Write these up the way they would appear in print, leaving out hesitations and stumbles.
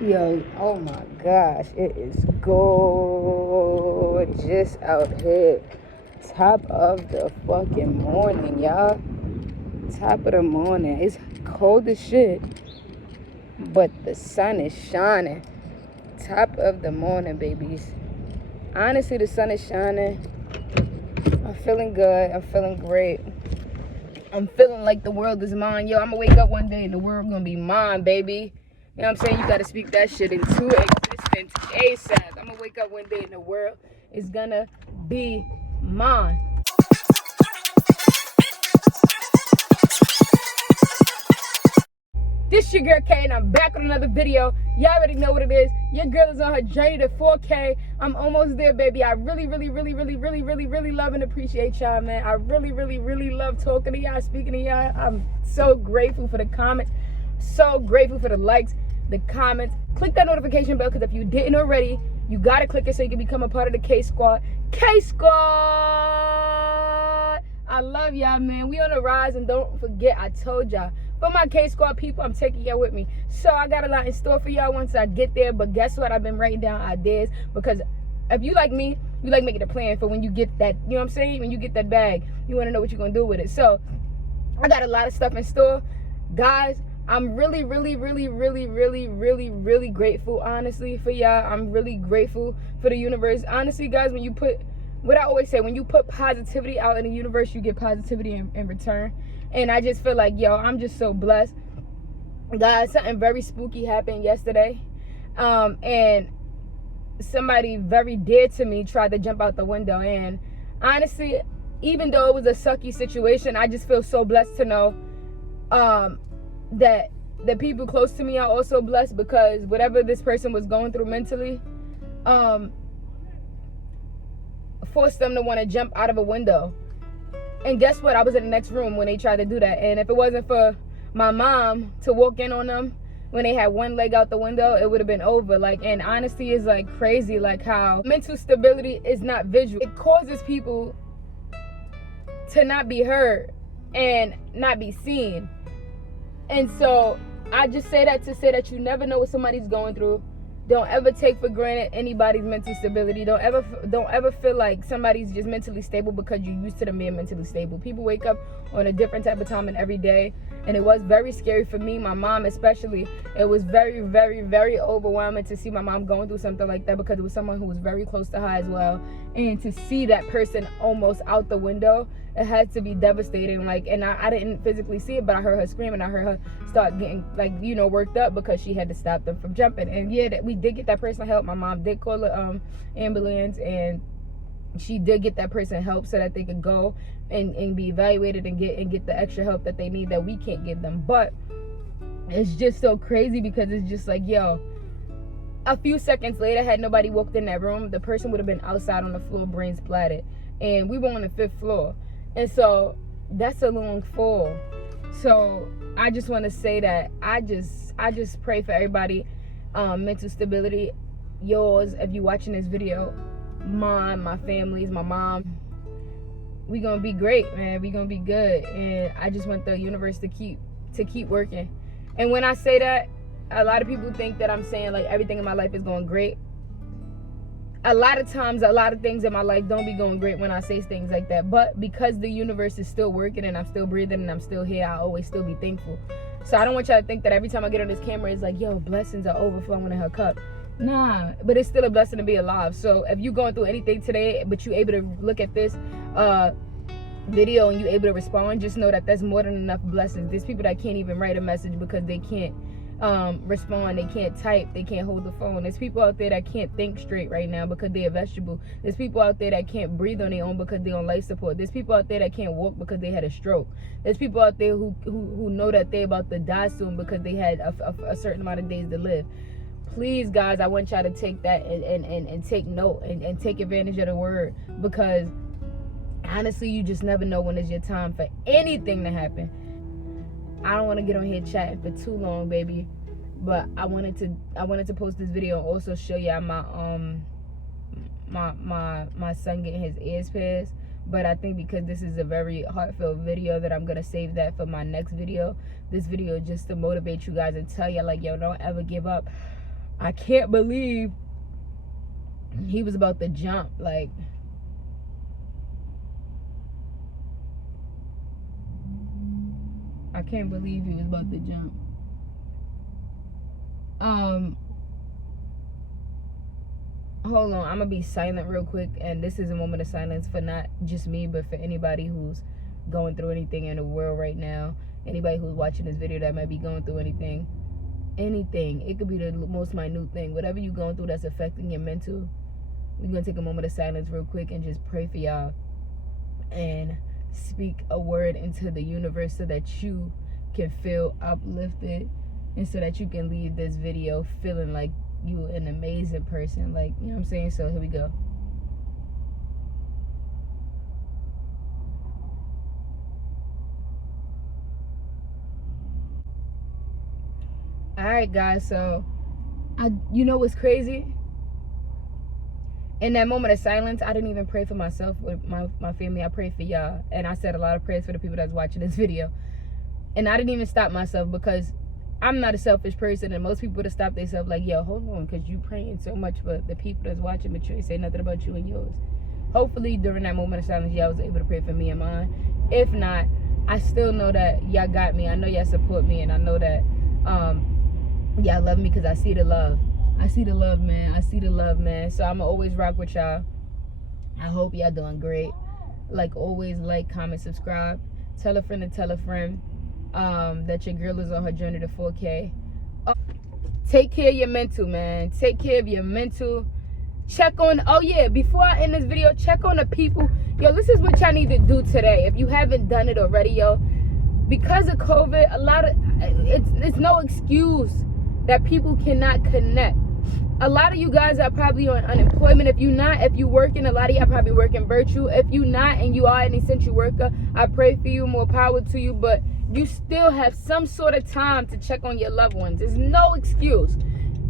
Yo, oh my gosh, it is gorgeous out here. Top of the fucking morning, y'all. Top of the morning. It's cold as shit, but the sun is shining. Top of the morning, babies. Honestly, the sun is shining. I'm feeling good. I'm feeling great. I'm feeling like the world is mine. Yo, I'm gonna wake up one day and the world gonna be mine, baby. You know what I'm saying? You gotta speak that shit into existence ASAP. I'm gonna wake up one day and the world is gonna be mine. This your girl K, and I'm back with another video. Y'all already know what it is. Your girl is on her journey to 4K. I'm almost there, baby. I really love and appreciate y'all, man. I really love talking to y'all, speaking to y'all. I'm so grateful for the comments. So grateful for the likes, the comments. Click that notification bell, because if you didn't already, you gotta click it so you can become a part of the K Squad. K Squad! I love y'all, man. We on the rise, and don't forget, I told y'all, for my K Squad people, I'm taking y'all with me. So I got a lot in store for y'all once I get there. But guess what? I've been writing down ideas, because if you like me, you like making a plan for when you get that, you know what I'm saying? When you get that bag, you want to know what you're going to do with it. So I got a lot of stuff in store. Guys, I'm really grateful, honestly, for y'all. I'm really grateful for the universe. Honestly, guys, when you put, what I always say, when you put positivity out in the universe, you get positivity in return. And I just feel like, yo, I'm just so blessed. Guys, something very spooky happened yesterday. And somebody very dear to me tried to jump out the window. And honestly, even though it was a sucky situation, I just feel so blessed to know that the people close to me are also blessed, because whatever this person was going through mentally forced them to want to jump out of a window. And guess what? I was in the next room when they tried to do that. And if it wasn't for my mom to walk in on them when they had one leg out the window, it would have been over. Like, and honesty is like crazy, like how mental stability is not visual. It causes people to not be heard and not be seen. And so I just say that to say that you never know what somebody's going through. Don't ever take for granted anybody's mental stability. Don't ever feel like somebody's just mentally stable because you're used to them being mentally stable. People wake up on a different type of time and every day. And it was very scary for me, my mom especially. It was very overwhelming to see my mom going through something like that, because it was someone who was very close to her as well. And to see that person almost out the window, it had to be devastating. Like, and I didn't physically see it, but I heard her scream, and I heard her start getting, like, you know, worked up because she had to stop them from jumping. And yeah, that we did get that person help. My mom did call the ambulance, and she did get that person help so that they could go and be evaluated and get the extra help that they need that we can't give them. But it's just so crazy, because it's just like, yo, a few seconds later, had nobody walked in that room, the person would have been outside on the floor, brain splattered. And we were on the 5th floor. And so that's a long fall. So I just want to say that I just pray for everybody, mental stability. Yours, if you're watching this video, mine, my family's, my mom, we gonna be great, man. We gonna be good. And I just want the universe to keep working. And when I say that, a lot of people think that I'm saying like everything in my life is going great. A lot of times, a lot of things in my life don't be going great when I say things like that. But because the universe is still working and I'm still breathing and I'm still here, I always still be thankful. So I don't want y'all to think that every time I get on this camera, it's like, yo, blessings are overflowing in her cup. Nah, but it's still a blessing to be alive. So if you're going through anything today, but you're able to look at this video and you're able to respond, just know that that's more than enough blessings. There's people that can't even write a message because they can't respond, they can't type, they can't hold the phone. There's people out there that can't think straight right now because they're a vegetable. There's people out there that can't breathe on their own because they're on life support. There's people out there that can't walk because they had a stroke. There's people out there who know that they're about to die soon because they had a certain amount of days to live. Please, guys, I want y'all to take that and take note and take advantage of the word, because honestly, you just never know when it's your time for anything to happen. I don't want to get on here chatting for too long, baby, but I wanted to post this video and also show y'all my son getting his ears pierced. But I think because this is a very heartfelt video, that I'm gonna save that for my next video. This video is just to motivate you guys and tell you, like, yo, don't ever give up. I can't believe he was about to jump. Like, I can't believe he was about to jump. Hold on, I'm gonna be silent real quick, and this is a moment of silence for not just me, but for anybody who's going through anything in the world right now. Anybody who's watching this video that might be going through anything. It could be the most minute thing. Whatever you're going through that's affecting your mental, we're gonna take a moment of silence real quick and just pray for y'all and speak a word into the universe so that you can feel uplifted, and so that you can leave this video feeling like you an amazing person. Like, you know what I'm saying? So here we go. All right, guys. So you know what's crazy? In that moment of silence, I didn't even pray for myself with my family. I prayed for y'all, and I said a lot of prayers for the people that's watching this video. And I didn't even stop myself, because I'm not a selfish person, and most people would have stopped themselves like, yo, hold on, because you praying so much for the people that's watching, but you ain't say nothing about you and yours. Hopefully during that moment of silence, y'all was able to pray for me and mine. If not, I still know that y'all got me. I know y'all support me, and I know that y'all love me, because I see the love. I see the love, man. I see the love, man. So I'm going to always rock with y'all. I hope y'all doing great. Like always, like, comment, subscribe. Tell a friend to tell a friend that your girl is on her journey to 4K. Take care of your mental, man. Take care of your mental. Check on, oh yeah, before I end this video, check on the people. Yo, this is what y'all need to do today. If you haven't done it already, yo. Because of COVID, it's no excuse that people cannot connect. A lot of you guys are probably on unemployment. If you working, a lot of y'all probably working virtual. If you not and you are an essential worker, I pray for you, more power to you, but you still have some sort of time to check on your loved ones. There's no excuse.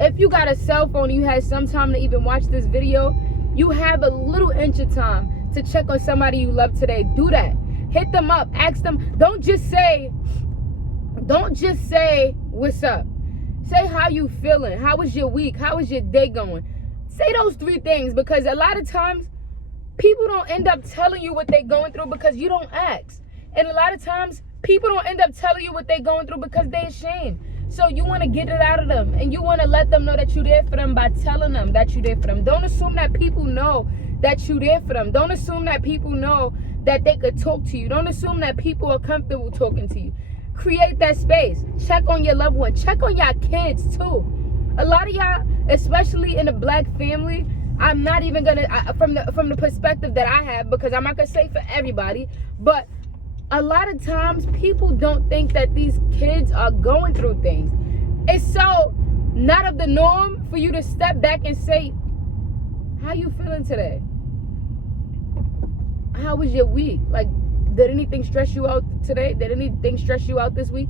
If you got a cell phone, you had some time to even watch this video, you have a little inch of time to check on somebody you love today. Do that. Hit them up, ask them. Don't just say what's up. Say how you feeling. How was your week? How was your day going? Say those 3 things, because a lot of times people don't end up telling you what they're going through because you don't ask. And a lot of times people don't end up telling you what they're going through because they're ashamed. So you want to get it out of them, and you want to let them know that you're there for them by telling them that you're there for them. Don't assume that people know that you're there for them. Don't assume that people know that they could talk to you. Don't assume that people are comfortable talking to you. Create that space. Check on your loved one. Check on your kids too. A lot of y'all, especially in the black family, I'm not even gonna from the perspective that I have, because I'm not gonna say for everybody, but a lot of times people don't think that these kids are going through things. It's so not of the norm for you to step back and say, how you feeling today? How was your week? Like, did anything stress you out today? Did anything stress you out this week?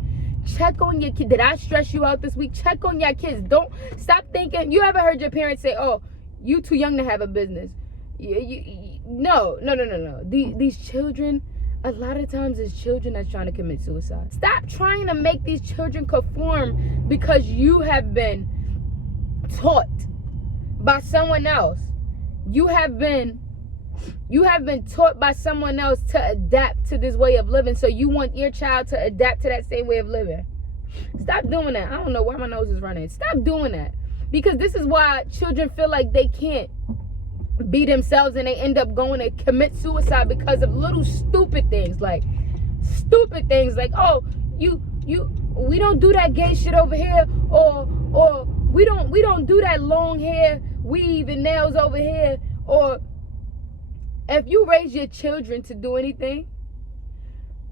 Check on your kid. Did I stress you out this week? Check on your kids. Don't stop thinking. You ever heard your parents say, oh, you too young to have a business? No. These children, a lot of times it's children that's trying to commit suicide. Stop trying to make these children conform because you have been taught by someone else. You have been taught by someone else to adapt to this way of living, so you want your child to adapt to that same way of living. Stop doing that. I don't know why my nose is running. Stop doing that, because this is why children feel like they can't be themselves, and they end up going to commit suicide because of little stupid things like oh, we don't do that gay shit over here, or we don't do that long hair weave and nails over here. Or if you raise your children to do anything,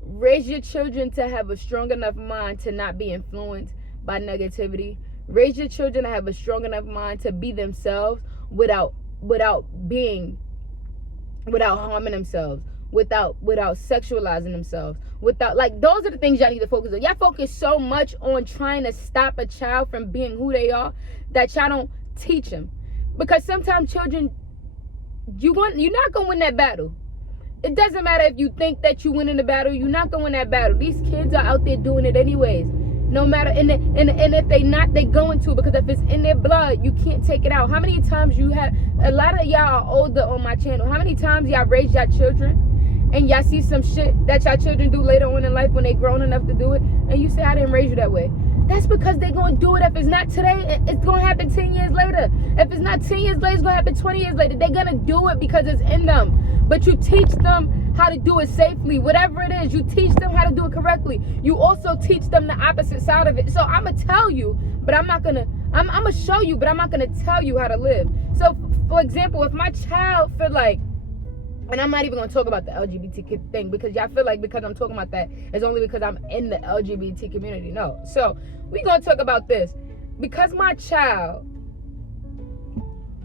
raise your children to have a strong enough mind to not be influenced by negativity. Raise your children to have a strong enough mind to be themselves without harming themselves, without sexualizing themselves, those are the things y'all need to focus on. Y'all focus so much on trying to stop a child from being who they are that y'all don't teach them. Because sometimes children, you're not gonna win that battle. It doesn't matter if you think that you win in the battle, you're not gonna win that battle. These kids are out there doing it anyways. No matter, and if they not, they going to, because if it's in their blood, you can't take it out. How many times you have, a lot of y'all are older on my channel, how many times y'all raised y'all children and y'all see some shit that y'all children do later on in life when they grown enough to do it, and you say, I didn't raise you that way? That's because they're going to do it. If it's not today, it's going to happen 10 years later. If it's not 10 years later, it's going to happen 20 years later. They're going to do it because it's in them. But you teach them how to do it safely. Whatever it is, you teach them how to do it correctly. You also teach them the opposite side of it. So I'm going to tell you, but I'm not going to, I'm going to show you, but I'm not going to tell you how to live. So, for example, if my child feel like, and I'm not even going to talk about the LGBT thing, because y'all feel like because I'm talking about that, it's only because I'm in the LGBT community. No. So we're going to talk about this. Because my child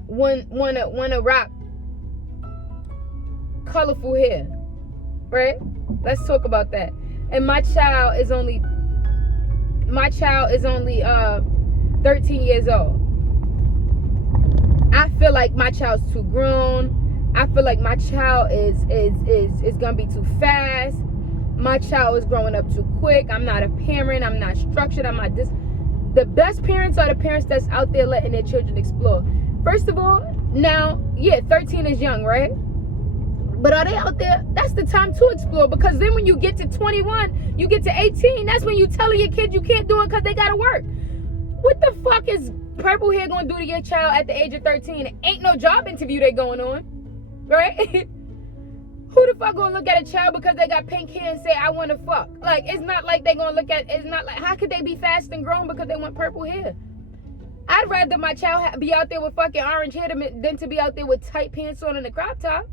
wanna rock colorful hair, right? Let's talk about that. And my child is only 13 years old. I feel like my child's too grown. I feel like my child is gonna be too fast. My child is growing up too quick. I'm not a parent. I'm not structured. I'm not this. The best parents are the parents that's out there letting their children explore. First of all, now, yeah, 13 is young, right? But are they out there? That's the time to explore, because then when you get to 21, you get to 18, that's when you telling your kids you can't do it because they gotta work. What the fuck is purple hair gonna do to your child at the age of 13? Ain't no job interview they going on. Right? Who the fuck gonna look at a child because they got pink hair and say, I wanna fuck? Like, it's not like they gonna look at, it's not like, how could they be fast and grown because they want purple hair? I'd rather my child be out there with fucking orange hair than to be out there with tight pants on and a crop top.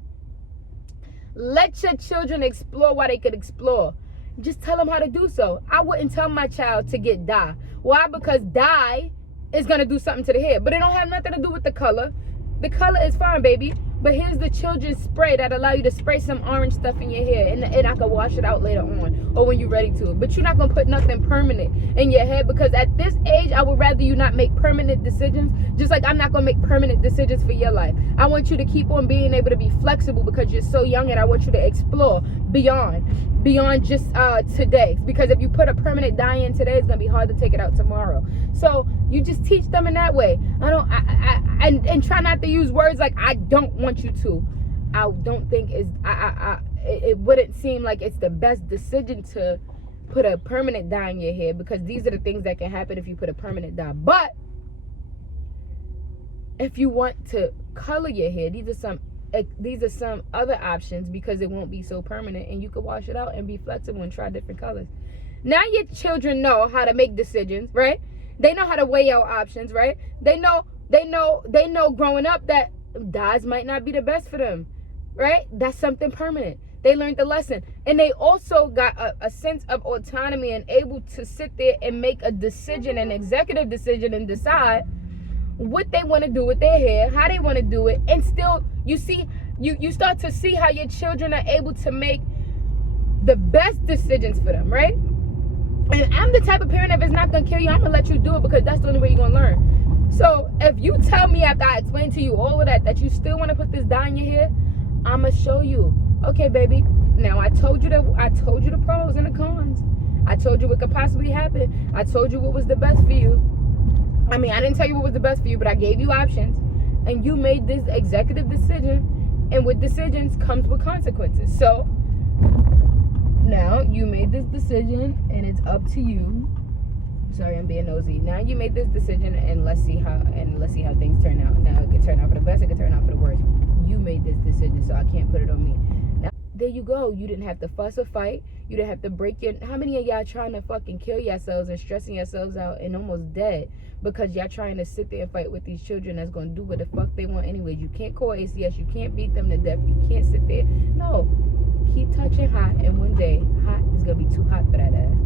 Let your children explore while they could explore. Just tell them how to do so. I wouldn't tell my child to get dye. Why? Because dye is gonna do something to the hair, but it don't have nothing to do with the color. The color is fine, baby. But here's the children's spray that allow you to spray some orange stuff in your hair, and I can wash it out later on or when you're ready to. But you're not going to put nothing permanent in your head, because at this age, I would rather you not make permanent decisions, just like I'm not going to make permanent decisions for your life. I want you to keep on being able to be flexible because you're so young, and I want you to explore beyond just today. Because if you put a permanent dye in today, it's going to be hard to take it out tomorrow. So you just teach them in that way. And try not to use words like I don't want you to. I don't think it wouldn't seem like it's the best decision to put a permanent dye in your hair, because these are the things that can happen if you put a permanent dye. But if you want to color your hair, these are some other options, because it won't be so permanent, and you can wash it out and be flexible and try different colors. Now your children know how to make decisions, right? They know how to weigh out options, right? They know growing up that dyes might not be the best for them, right? That's something permanent. They learned the lesson. And they also got a sense of autonomy and able to sit there and make a decision, an executive decision, and decide what they want to do with their hair, how they want to do it. And still, you start to see how your children are able to make the best decisions for them, right? And I'm the type of parent, if it's not going to kill you, I'm going to let you do it, because that's the only way you're going to learn. So if you tell me after I explain to you all of that you still want to put this dye in your hair, I'm going to show you. Okay, baby. Now, I told you the pros and the cons. I told you what could possibly happen. I told you what was the best for you. I mean, I didn't tell you what was the best for you, but I gave you options. And you made this executive decision. And with decisions comes with consequences. So now you made this decision, and it's up to you. Sorry, I'm being nosy. Now you made this decision, and let's see how things turn out. Now it could turn out for the best, it could turn out for the worst. You made this decision, so I can't put it on me. Now there you go. You didn't have to fuss or fight. You didn't have to break your. How many of y'all trying to fucking kill yourselves and stressing yourselves out and almost dead because y'all trying to sit there and fight with these children that's gonna do what the fuck they want anyways? You can't call ACS. You can't beat them to death. You can't sit there. No. Keep touching hot, and one day hot is gonna be too hot for that ass.